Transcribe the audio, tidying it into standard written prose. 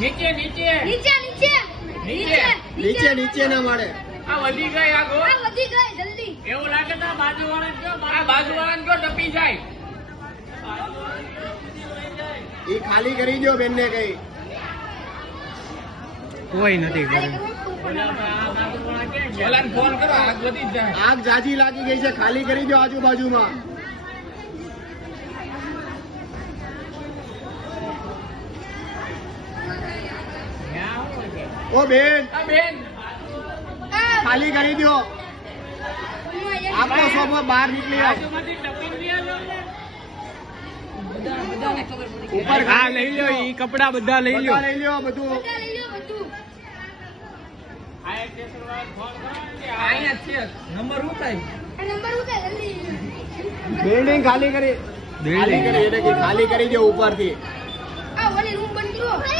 નીચે નીચે નીચે નીચે નીચે નીચે નીચે ના મળે. આ વધી ગઈ આ ગો આ વધી ગઈ જલ્દી. એવું લાગે તો બાજુવાળાને કયો આ બાજુવાળાને કયો ટપી જાય ઈ ખાલી કરી દો બેન ને કઈ. કોઈ નથી કરે. ઓલાને ફોન કરો આગ વધી જ જાય આગ જાજી લાગી ગઈ છે, ખાલી કરી દો આજુબાજુમાં. ઓ બેન આ બેન ખાલી કરી દો. આપો સોફો બહાર નીકળી આવો. બાજુમાંથી ટપી ગયા ઉપર હા લઈ લો, ઈ કપડા બધા લઈ લો. બધા લઈ લો બધું. બધા લઈ લો બધું. ફાયર સ્ટેશન વાળાને ફોન કરો કે અહીંયા છે નંબર ઉતાય આ નંબર ઉતાર જલ્દી. બિલ્ડિંગ ખાલી કરી. ખાલી કરી એટલે કે ખાલી કરી દો ઉપરથી. આ ઓલી રૂમ બંધ કરો.